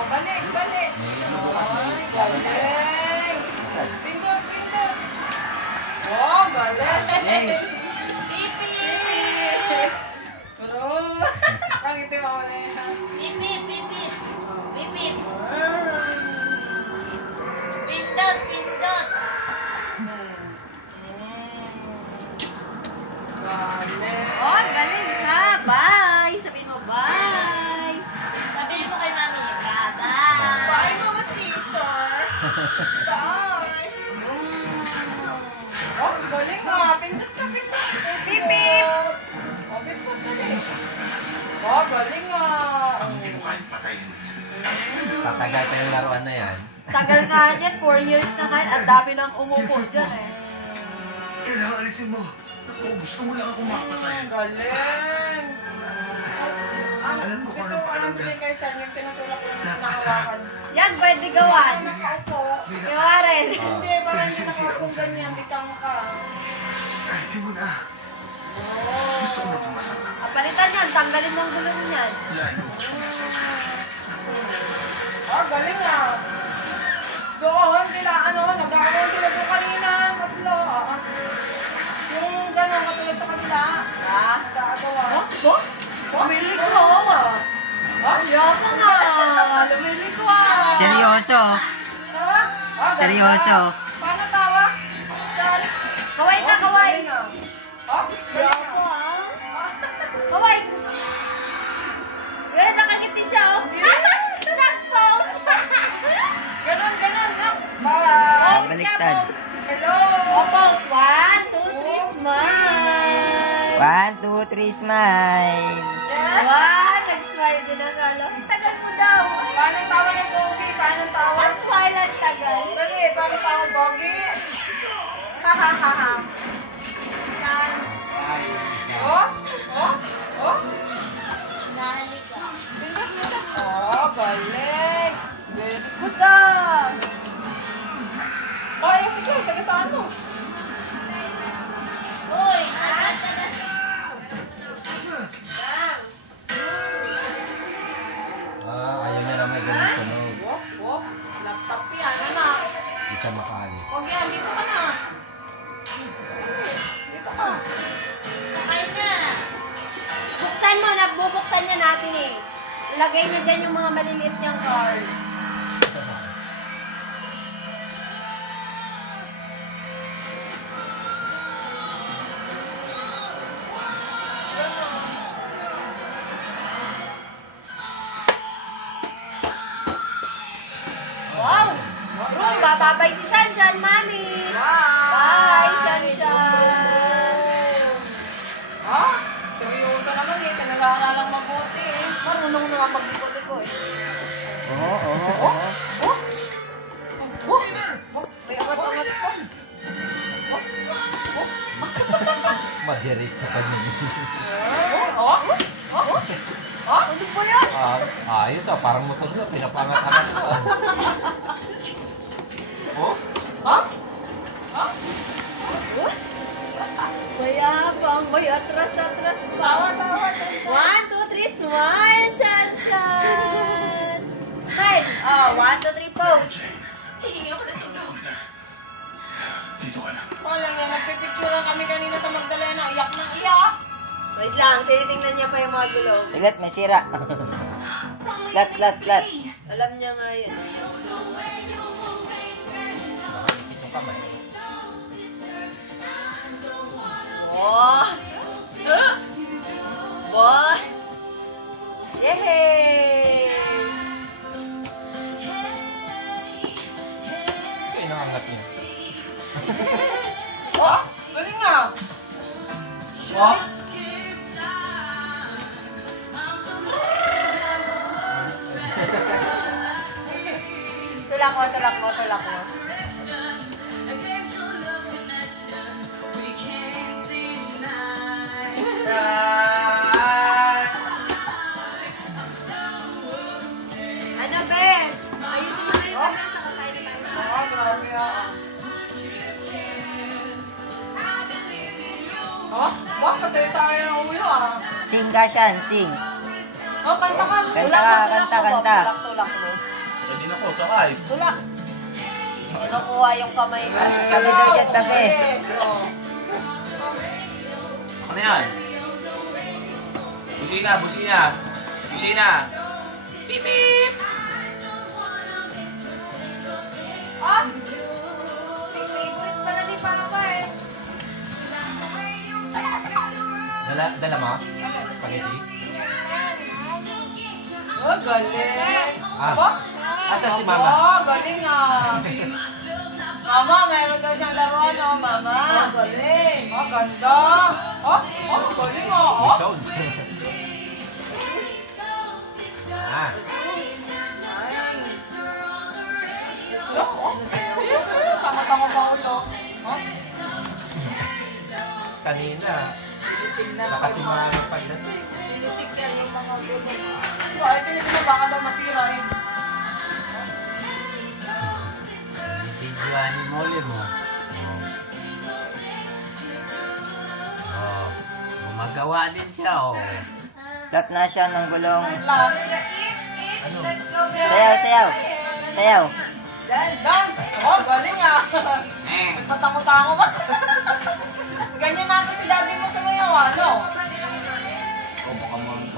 Oh, balik, balik. Ay, galing. Pindot, pindot. Oh, galing. Pipi. Pero, pangiti mo na yan. Pipi, pipi. Pipi. Pindot, pindot. Galing. Oh, galing ka. Bye. Sabihin mo, bye. Sabihin mo kay mami, bye-bye. Bye, mga sister. Bye. Oh, galing ka. Pindot ka, pindot. Pip, pip. Oh, pindot ka din. Oh, galing nga. Hindi mo kayang patayin. Tatagal pa yung laruan na yan. Tagal nga yan. 4 years na nga. Ang dami nang umupo dyan eh. Kailangan alisin mo. Ako, gusto mo lang ako mapatayin. Galing. Alam ko kung Gusto anong ko lang pakiramdam. din kay Sean yung tinutulak ko yung Napakasarap. hinahawakan. Yan, pwede gawan. Nakaupo. Gawa rin. Hindi, parang hindi nakakong ganyan. Bikang ka. Alisin mo na. Oh. Gusto ko na pumasarap. Palitan yan. Tanggalin mo ang gulong yan. Layo. Ah, galing ah. Doon sila, nag-aaway sila doon kanina, tatlo. Yung gano'n katulad sa kanila. Ah? Nag-aagawa. Oh? Lumili ko. Yata nga. Lumili ko ah. Seryoso. Tawa? Ah, ganda. Seryoso. Paano tawa? Saan? Kaway na, kaway. galing ah. Ah, galing Yoko ah. ah. Kaway. Eh, nakangiti siya oh. Nag-pose. Ganon, ganon, no? Bye. Baliktad. Hello. Oh, pose. 1, 2, 3, smile. 1, 2, 3, smile. Wow, nag-smile din ang kala. Tagal mo daw. Paano tawa ng Pogi? Paano tawa? Ang smile ang tagal. Dali, paano tawa ng Pogi? Ha ha ha ha. Saan? Oh? Oh? Oh? Nahalik ka. Pindot, pindot. Oh, galing. Very good ah. Oh, eh, sige, sige saan mo? Uy, tagal. Ayaw niya na may ganun tunog. Oh, oh. Laptop yan, anak. Hindi siya makaalis. Huwag yan, dito ka na. Dito ka. Sakay na. Buksan mo, bubuksan niya natin eh. Lagay niya dyan yung mga maliliit niyang card. Wow! Room, bababay si Shanshan, mami! Bye, Shanshan! Ha? Seryoso naman eh. Pinag-aaralang mabuti eh. Marunong na nga magliko-liko eh. Oo, oo, Oh? oo. Oh? Oh? Oh? May angat-angat pa. Oh? Oh? Madiretso pa niya. Oh? Oh? Oh? Oh? Ano po yan? Ayos ah, parang motor na, pinapangat-angat ko. Oh? Ha? Ha? Mayabang, may atras-atras pa. Tawa, Shanshan. 1, 2, 3, smile, Shanshan! Smile! Oh, 1, 2, 3, pose! Hihingi ako na tulong. Dito ka lang. Wala nga, nagpipicture kami kanina sa Magdalena. Iyak ng iyak. Wait lang, tinitingnan niya pa yung mga gulong. Sigat, may sira. Lat, lat, lat. Alam niya nga yan. Nakakipit yung kamay. Oh! Boy! Yehey! Ito yung nangangat niya. Oh? Galing nga. Oh? Tulak mo, tulak mo, tulak mo. Ano, be? Ayusin mo na yung camera sa kakain na tayo. Ah, grabe ah. Oh? Wah, kasi tayo ng ulo ah. Sing ka siya, sing. Oh, kanta ka. Kanta Tulak ka, mo, tulak kanta, mo, Bob. kanta. Tulak, tulak mo. Kanina ko, sakay. Tulak. Kinukuha yung kamay mo. Tabi daw dyan, tabi. Ano yan? Busina, busina. Busina. Beep, beep. Ah! May favorite pala ni Papa eh. Dala mo? Spaghetti? Oh, galing. Ah. Aba? Asan si Mama? Oh, galing ah. Mama, meron daw siyang laro, no, Mama? Oh, galing. Oh, ganda. Galing ah. May sounds. Ah. Tama-tama pa ulo. Kanina. Nakasimangan pagdating. Ay, pinili na baka daw masira eh. Videoan ni Molly mo. Oh. Gumagawa din siya, oh. Tap na siya ng gulong. Ano? Sayaw, sayaw. Sayaw. Dance! Oh, galing ah. Patango-tango ba? Ganyan natin si daddy mo sa ngayon, ano?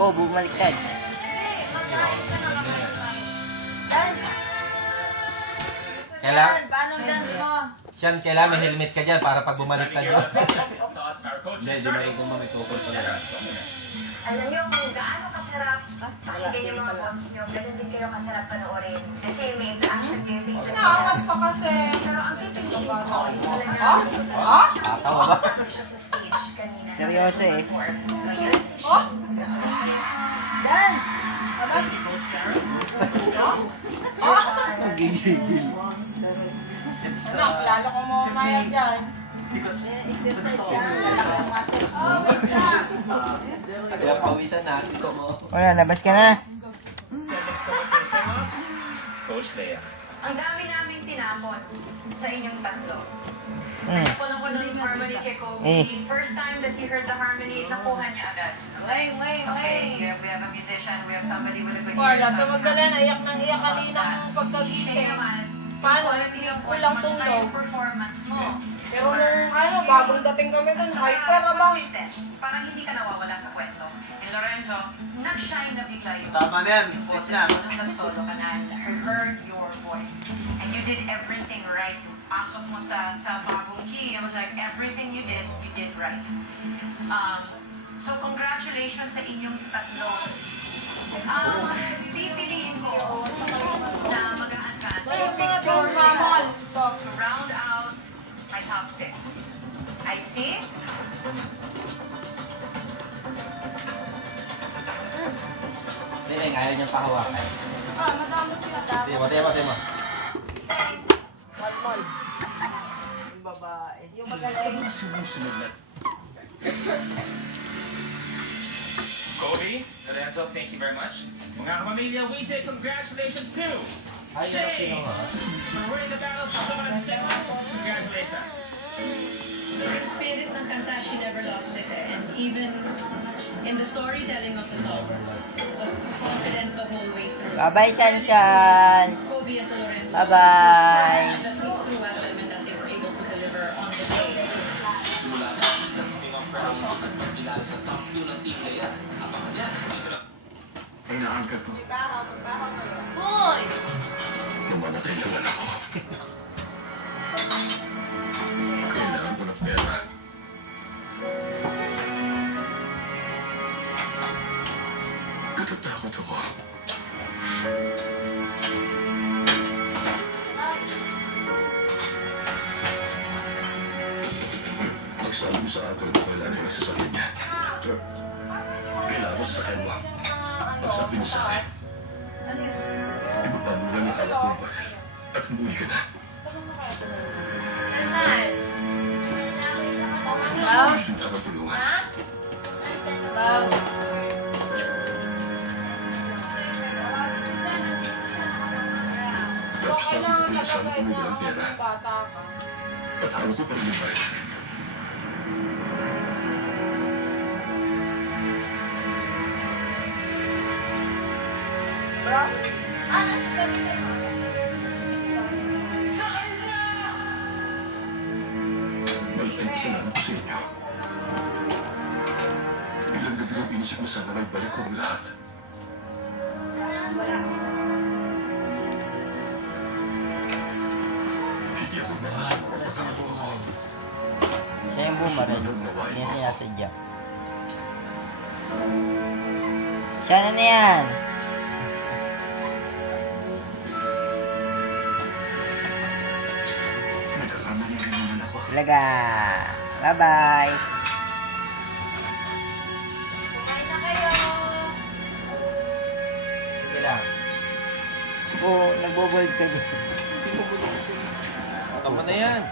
Oh, bumaliktad. Dance! Kailangan, Paano dance mo? Sean, kailangan may helmet ka dyan para pag bumaliktad mo. Hindi, di ba yung may tukol pa lang. Alam niyo kung gaano kasarap pakinggan yung mga boses niyo, ganun din kayo kasarap panoorin. Kasi may interaction kayo sa isa't Naangat isa. pa kasi. Pero ang pipiliin ko, talaga, Ah? Tatawa ba? paano siya sa stage kanina. Seryoso eh. So yun, si Oh? Sean. Dance! Aba? Ano, kilala ko mo maya dyan. Kaya pawisan natin ko mo. Wala, labas ka na. Coach Lea. Ang dami naming tinapon sa inyong tatlo. Hmm. Nakunan ko ng harmony kay Kobe. Eh. First time that he heard the harmony, nakuha niya agad. Okay, we have a musician, we have somebody with a good Carla, ear. sa magdala, naiyak na iyak kanina ng pagkagising. Paano? Kulang tulog. Performance mo. Pero nung ano, bagong dating kami dun, hyper na ba? Consistent. Parang hindi ka nawawala sa kwento. In Lorenzo, nag-shine na bigla yung Tama na yan. yung boses Yan. mo nung nag-solo ka na. I heard your voice. And you did everything right. Yung pasok mo sa bagong key, it was like everything you did right. So congratulations sa inyong tatlo. Pipiliin ko na mag-a-advance to round out my top 6. I see. Hindi, ayaw niyang pahawakan. Ah, madami siya dati. Tema. Malmol. Yung babae. Yung magaling. Kobe, Lorenzo, thank you very much. Mga kapamilya, we say congratulations to Shay! For winning the battle sa mga segment. Congratulations. Her spirit ng kanta, she never lost it. And even in the storytelling of the song, was confident the whole way through. Bye-bye, Shanshan. Kobe at Lorenzo. Bye-bye. So much that we threw at them and that they were able to deliver on the day. Simula na nag-sing ang friend at nagkilala sa top 2 ng Team Lea. Abangan yan. Dito lang. Ang naangkat ko, Hoy! namamatay lang anak ko. Kailangan ko ng pera. Natatakot ako. Nagsabi mo sa akin kung kailan yung sasakyan niya. Kailangan mo sasakyan mo. Pagsabi mo sa akin, ibaba mo lang ang alak mo at umuwi ka na. Gusto niya ka tulungan. Tapos natin ko sa amin kung ng pera. Bata ka. At harap ko pa rin yung bayad. Bro, Malaking kasalanan ko sa inyo. Ilang gabi ang inisip na sana may balik ko ang lahat. Hindi ako umaasa ng mga pagkakataon ko. Siya yung bumaril. Hindi niya sinasadya. Siya na yan. Nagkakamali rin naman ako. Talaga. Bye-bye. Kain na kayo. Sige lang. Oo, nagbo-bold ka dyan. Tama na yan.